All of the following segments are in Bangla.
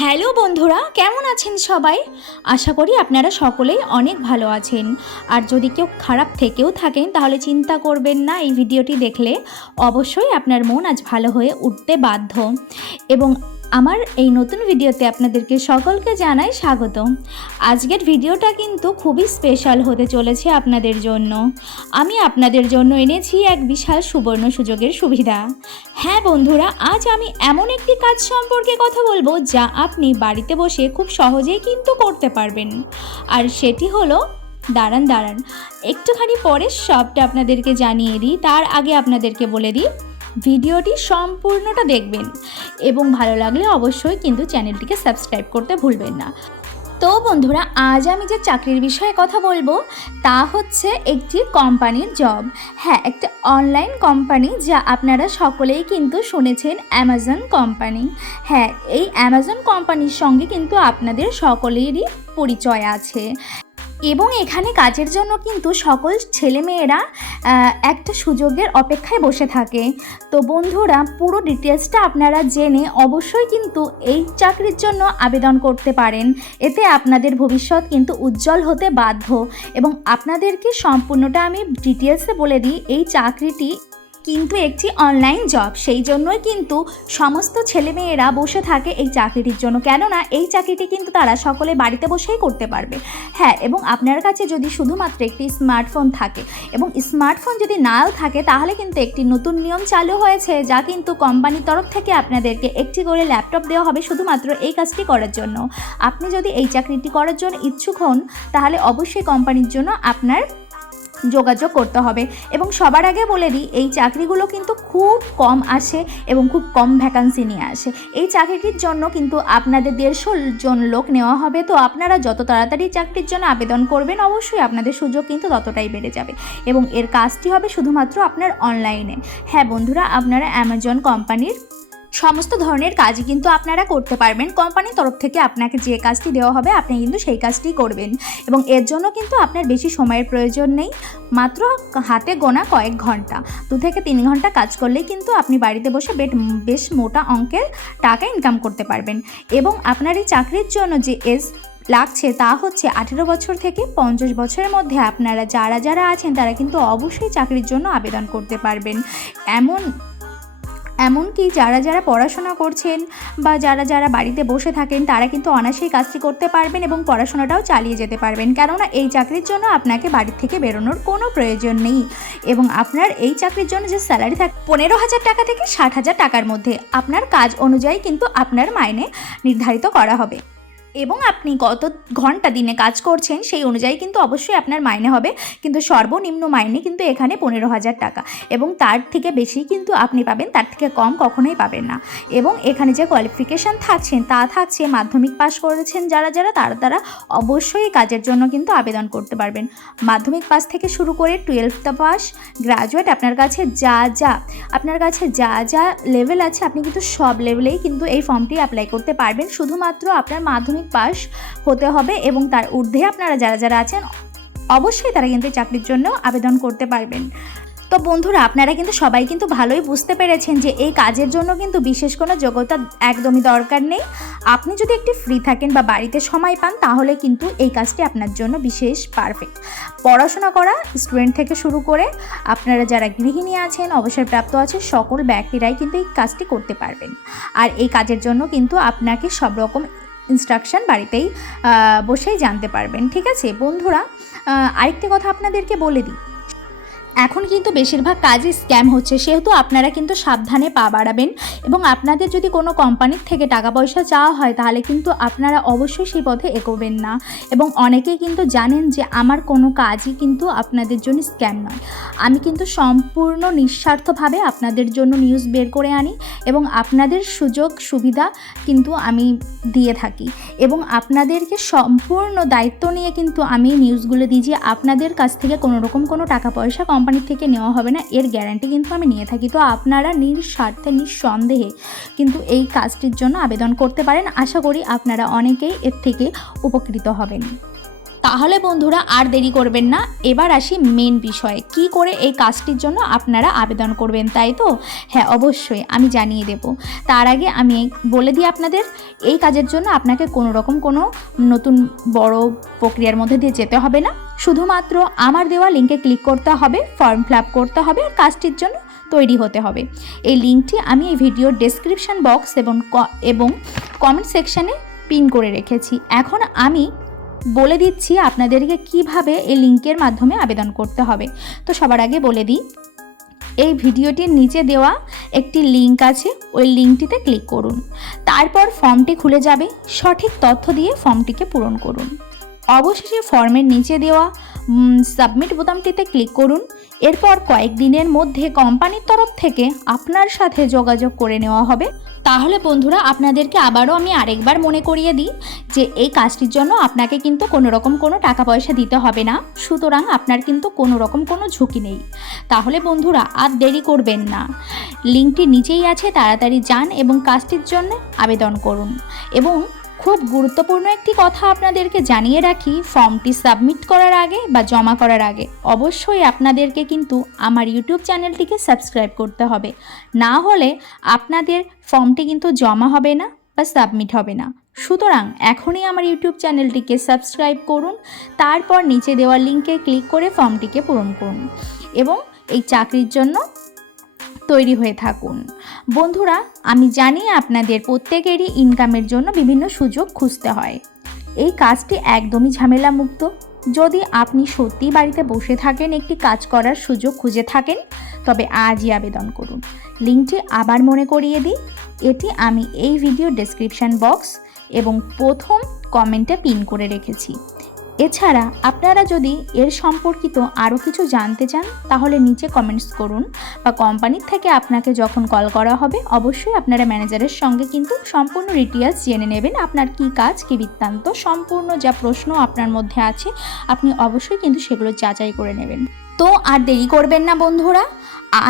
হ্যালো বন্ধুরা, কেমন আছেন সবাই? আশা করি আপনারা সকলেই অনেক ভালো আছেন। আর যদি কেউ খারাপ থেকেও থাকেন তাহলে চিন্তা করবেন না, এই ভিডিওটি দেখলে অবশ্যই আপনার মন আজ ভালো হয়ে উঠতে বাধ্য। এবং আমার এই নতুন ভিডিওতে আপনাদেরকে সকলকে জানাই স্বাগত। আজকের ভিডিওটা কিন্তু খুবই স্পেশাল হতে চলেছে আপনাদের জন্য। আমি আপনাদের জন্য এনেছি এক বিশাল সুবর্ণ সুযোগের সুবিধা। হ্যাঁ বন্ধুরা, আজ আমি এমন একটি কাজ সম্পর্কে কথা বলবো যা আপনি বাড়িতে বসে খুব সহজেই কিন্তু করতে পারবেন। আর সেটি হলো, দাঁড়ান একটুখানি পরে সবটা আপনাদেরকে জানিয়ে দিই। তার আগে আপনাদেরকে বলে দিই, ভিডিওটি সম্পূর্ণটা দেখবেন এবং ভালো লাগলে অবশ্যই কিন্তু চ্যানেলটিকে সাবস্ক্রাইব করতে ভুলবেন না। তো বন্ধুরা, আজ আমি যে চাকরির বিষয়ে কথা বলবো তা হচ্ছে একটি কোম্পানির জব। হ্যাঁ, একটা অনলাইন কোম্পানি, যা আপনারা সকলেই কিন্তু শুনেছেন, অ্যামাজন কোম্পানি। হ্যাঁ, এই অ্যামাজন কোম্পানির সঙ্গে কিন্তু আপনাদের সকলেরই পরিচয় আছে এবং এখানে কাজের জন্য কিন্তু সকল ছেলেমেয়েরা একটা সুযোগের অপেক্ষায় বসে থাকে। তো বন্ধুরা, পুরো ডিটেলসটা আপনারা জেনে অবশ্যই কিন্তু এই চাকরির জন্য আবেদন করতে পারেন। এতে আপনাদের ভবিষ্যৎ কিন্তু উজ্জ্বল হতে বাধ্য। এবং আপনাদেরকে সম্পূর্ণটা আমি ডিটেলসে বলে দিই, এই চাকরিটি কিন্তু একটি অনলাইন জব, সেই জন্যই কিন্তু সমস্ত ছেলেমেয়েরা বসে থাকে এই চাকরিটির জন্য, কেননা এই চাকরিটি কিন্তু তারা সকলে বাড়িতে বসেই করতে পারবে। হ্যাঁ, এবং আপনার কাছে যদি শুধুমাত্র একটি স্মার্টফোন থাকে, এবং স্মার্টফোন যদি নাও থাকে, তাহলে কিন্তু একটি নতুন নিয়ম চালু হয়েছে, যা কিন্তু কোম্পানির তরফ থেকে আপনাদেরকে একটি করে ল্যাপটপ দেওয়া হবে শুধুমাত্র এই কাজটি করার জন্য। আপনি যদি এই চাকরিটি করার জন্য ইচ্ছুক হন, তাহলে অবশ্যই কোম্পানির জন্য আপনার যোগাযোগ করতে হবে। এবং সবার আগে বলে দিই, এই চাকরিগুলো কিন্তু খুব কম আসে এবং খুব কম ভ্যাকান্সি নিয়ে আসে। এই চাকরিটির জন্য কিন্তু আপনাদের 150 জন লোক নেওয়া হবে। তো আপনারা যত তাড়াতাড়ি চাকরির জন্য আবেদন করবেন, অবশ্যই আপনাদের সুযোগ কিন্তু ততটাই বেড়ে যাবে। এবং এর কাজটি হবে শুধুমাত্র আপনার অনলাইনে। হ্যাঁ বন্ধুরা, আপনারা অ্যামাজন কোম্পানির সমস্ত ধরনের কাজই কিন্তু আপনারা করতে পারবেন। কোম্পানির তরফ থেকে আপনাকে যে কাজটি দেওয়া হবে, আপনি কিন্তু সেই কাজটি করবেন। এবং এর জন্য কিন্তু আপনার বেশি সময়ের প্রয়োজন নেই, মাত্র হাতে গোনা কয়েক ঘন্টা, 2 থেকে 3 ঘন্টা কাজ করলেই কিন্তু আপনি বাড়িতে বসে বেশ মোটা অঙ্কের টাকা ইনকাম করতে পারবেন। এবং আপনার এই চাকরির জন্য যে এজ লাগছে তা হচ্ছে 18 বছর থেকে 50 বছরের মধ্যে আপনারা যারা আছেন, তারা কিন্তু অবশ্যই চাকরির জন্য আবেদন করতে পারবেন। এমনকি যারা পড়াশোনা করছেন বা যারা বাড়িতে বসে থাকেন, তারা কিন্তু অনায়াসেই কাজটি করতে পারবেন এবং পড়াশোনাটাও চালিয়ে যেতে পারবেন, কেননা এই চাকরির জন্য আপনাকে বাড়ি থেকে বেরোনোর কোনো প্রয়োজন নেই। এবং আপনার এই চাকরির জন্য যে স্যালারি থাকে 15,000 টাকা থেকে 60,000 টাকার মধ্যে, আপনার কাজ অনুযায়ী কিন্তু আপনার মাইনে নির্ধারিত করা হবে। এবং আপনি কত ঘন্টা দিনে কাজ করছেন সেই অনুযায়ী কিন্তু অবশ্যই আপনার মাইনে হবে। কিন্তু সর্বনিম্ন মাইনে কিন্তু এখানে 15,000 টাকা, এবং তার থেকে বেশি কিন্তু আপনি পাবেন, তার থেকে কম কখনোই পাবেন না। এবং এখানে যে কোয়ালিফিকেশান থাকছেন তা থাকছে, মাধ্যমিক পাস করেছেন তারা অবশ্যই কাজের জন্য কিন্তু আবেদন করতে পারবেন। মাধ্যমিক পাস থেকে শুরু করে 12th পাস, গ্রাজুয়েট, আপনার কাছে যা লেভেল আছে, আপনি কিন্তু সব লেভেলেই কিন্তু এই ফর্মটি অ্যাপ্লাই করতে পারবেন। শুধুমাত্র আপনার মাধ্যমিক পাস হতে হবে এবং তার ঊর্ধ্বে আপনারা যারা আছেন, অবশ্যই তারা কিন্তু চাকরির জন্য আবেদন করতে পারবেন। তো বন্ধুরা, আপনারা কিন্তু সবাই কিন্তু ভালোই বুঝতে পেরেছেন যে এই কাজের জন্য কিন্তু বিশেষ কোনো যোগ্যতা একদমই দরকার নেই। আপনি যদি একটু ফ্রি থাকেন বা বাড়িতে সময় পান, তাহলে কিন্তু এই কাজটি আপনার জন্য বিশেষ পারফেক্ট। পড়াশোনা করা স্টুডেন্ট থেকে শুরু করে আপনারা যারা গৃহিণী আছেন, অবসরপ্রাপ্ত আছেন, সকল ব্যক্তিরাই কিন্তু এই কাজটি করতে পারবেন। আর এই কাজের জন্য কিন্তু আপনাকে সব রকম ইনস্ট্রাকশন বাড়িতেই বসেই জানতে পারবেন। ঠিক আছে বন্ধুরা, আরেকটি কথা আপনাদেরকে বলে দিই, এখন কিন্তু বেশিরভাগ কাজই স্ক্যাম হচ্ছে, সেহেতু আপনারা কিন্তু সাবধানে পা বাড়াবেন। এবং আপনাদের যদি কোনো কোম্পানির থেকে টাকা পয়সা চাওয়া হয়, তাহলে কিন্তু আপনারা অবশ্যই সেই পথে এগোবেন না। এবং অনেকেই কিন্তু জানেন যে আমার কোনো কাজই কিন্তু আপনাদের জন্য স্ক্যাম নয়। আমি কিন্তু সম্পূর্ণ নিঃস্বার্থভাবে আপনাদের জন্য নিউজ বের করে আনি এবং আপনাদের সুযোগ সুবিধা কিন্তু আমি দিয়ে থাকি। এবং আপনাদেরকে সম্পূর্ণ দায়িত্ব নিয়ে কিন্তু আমি নিউজগুলো দিই যে আপনাদের কাছ থেকে কোনো টাকা পয়সা কোম্পানির থেকে নেওয়া হবে না, এর গ্যারান্টি কিন্তু আমি নিয়ে থাকি। তো আপনারা নিঃস্বার্থে নিঃসন্দেহে কিন্তু এই কাজটির জন্য আবেদন করতে পারেন। আশা করি আপনারা অনেকেই এর থেকে উপকৃত হবেন। তাহলে বন্ধুরা আর দেরি করবেন না, এবার আসি মেন বিষয়ে। কি করে এই কাজটির জন্য আপনারা আবেদন করবেন, তাই তো? হ্যাঁ, অবশ্যই আমি জানিয়ে দেব। তার আগে আমি বলে দিই আপনাদের, এই কাজের জন্য আপনাকে কোনো রকম কোনো নতুন বড় প্রক্রিয়ার মধ্যে দিয়ে যেতে হবে না। শুধুমাত্র আমার দেওয়া লিঙ্কে ক্লিক করতে হবে, ফর্ম ফিল আপ করতে হবে আর কাজটির জন্য তৈরি হতে হবে। এই লিঙ্কটি আমি এই ভিডিওর ডেসক্রিপশন বক্স এবং কমেন্ট সেকশানে পিন করে রেখেছি। এখন আমি বলে দিচ্ছি আপনাদেরকে কিভাবে এই লিঙ্কের মাধ্যমে আবেদন করতে হবে। তো সবার আগে বলে দিই, এই ভিডিওটির নিচে দেওয়া একটি লিঙ্ক আছে, ওই লিঙ্কটিতে ক্লিক করুন। তারপর ফর্মটি খুলে যাবে, সঠিক তথ্য দিয়ে ফর্মটিকে পূরণ করুন। অবশেষে ফর্মের নিচে দেওয়া সাবমিট বোতামটিতে ক্লিক করুন। এরপর কয়েকদিনের মধ্যে কোম্পানির তরফ থেকে আপনার সাথে যোগাযোগ করে নেওয়া হবে। তাহলে বন্ধুরা আপনাদেরকে আবারও আমি আরেকবার মনে করিয়ে দিই যে এই কাজটির জন্য আপনাকে কিন্তু কোনো রকম কোনো টাকা পয়সা দিতে হবে না, সুতরাং আপনার কিন্তু কোনো রকম কোনো ঝুঁকি নেই। তাহলে বন্ধুরা আর দেরি করবেন না, লিঙ্কটি নিচেই আছে, তাড়াতাড়ি যান এবং কাজটির জন্য আবেদন করুন। এবং খুব গুরুত্বপূর্ণ একটি কথা আপনাদেরকে জানিয়ে রাখি, ফর্মটি সাবমিট করার আগে বা জমা করার আগে অবশ্যই আপনাদেরকে কিন্তু আমার ইউটিউব চ্যানেলটিকে সাবস্ক্রাইব করতে হবে, না হলে আপনাদের ফর্মটি কিন্তু জমা হবে না বা সাবমিট হবে না। সুতরাং এখনই আমার ইউটিউব চ্যানেলটিকে সাবস্ক্রাইব করুন, তারপর নিচে দেওয়া লিঙ্কে ক্লিক করে ফর্মটিকে পূরণ করুন এবং এই চাকরির জন্য তৈরি হয়ে থাকুন। বন্ধুরা, আমি জানি আপনাদের প্রত্যেকেরই ইনকামের জন্য বিভিন্ন সুযোগ খুঁজতে হয়। এই কাজটি একদমই ঝামেলা মুক্ত। যদি আপনি সত্যিই বাড়িতে বসে থাকেন, একটি কাজ করার সুযোগ খুঁজে থাকেন, তবে আজই আবেদন করুন। লিঙ্কটি আবার মনে করিয়ে দিই, এটি আমি এই ভিডিও ডেসক্রিপশন বক্স এবং প্রথম কমেন্টে পিন করে রেখেছি। এছাড়া আপনারা যদি এর সম্পর্কিত আরও কিছু জানতে চান তাহলে নিচে কমেন্টস করুন, বা কোম্পানির থেকে আপনাকে যখন কল করা হবে অবশ্যই আপনারা ম্যানেজারের সঙ্গে কিন্তু সম্পূর্ণ ডিটেলস জেনে নেবেন, আপনার কি কাজ কি বৃত্তান্ত, সম্পূর্ণ যা প্রশ্ন আপনার মধ্যে আছে আপনি অবশ্যই কিন্তু সেগুলো যাচাই করে নেবেন। তো আর দেরি করবেন না বন্ধুরা,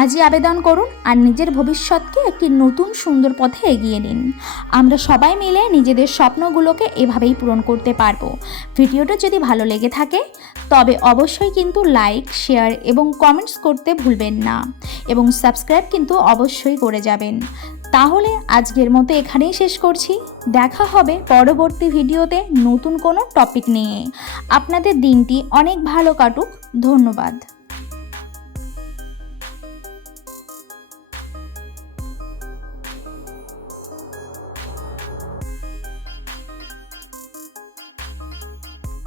আজই আবেদন করুন আর নিজের ভবিষ্যৎকে একটি নতুন সুন্দর পথে এগিয়ে নিন। আমরা সবাই মিলে নিজেদের স্বপ্নগুলোকে এভাবেই পূরণ করতে পারবো। ভিডিওটা যদি ভালো লেগে থাকে তবে অবশ্যই কিন্তু লাইক, শেয়ার এবং কমেন্টস করতে ভুলবেন না এবং সাবস্ক্রাইব কিন্তু অবশ্যই করে যাবেন। তাহলে আজকের মতো এখানেই শেষ করছি, দেখা হবে পরবর্তী ভিডিওতে নতুন কোনো টপিক নিয়ে। আপনাদের দিনটি অনেক ভালো কাটুক, ধন্যবাদ।